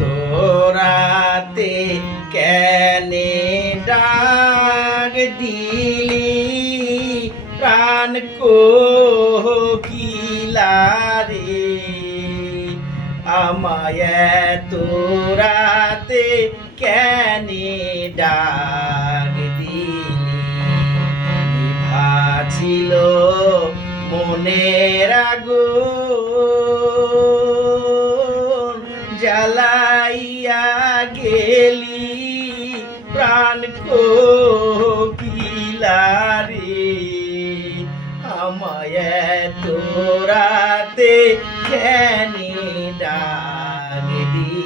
তোরাতে কেনে ডাক দিলি প্রাণ কোকিলারে আমায় তোরাতে কেনে ডাক দিলি নিভাছিল মনের আগুন জ্বালাইয়া গেলি প্রাণ কোকিলারে আমায় তোরাতে কেনে ডাক দিলি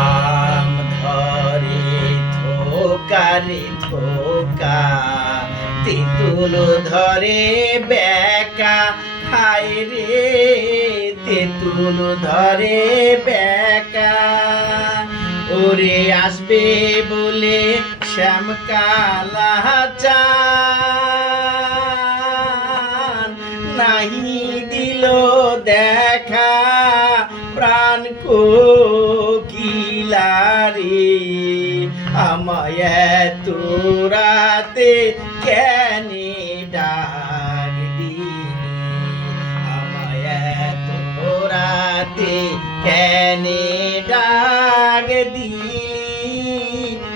আম ধরে থোকারে থোকা তেঁতুল ধরে বেকা হায় রে তেঁতুল ধরে বেকা ওরে আসবে বলে শ্যামকালা চান নাহি দিল দেখা প্রাণ কোকিলারে আমায় তোরাতে কেনে ডাক দিলি আমায় তোরাতে কেনে ডাক দিলি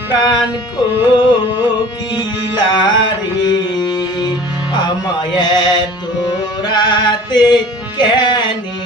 প্রাণ কোকিলারে আমায় তোরাতে কেনে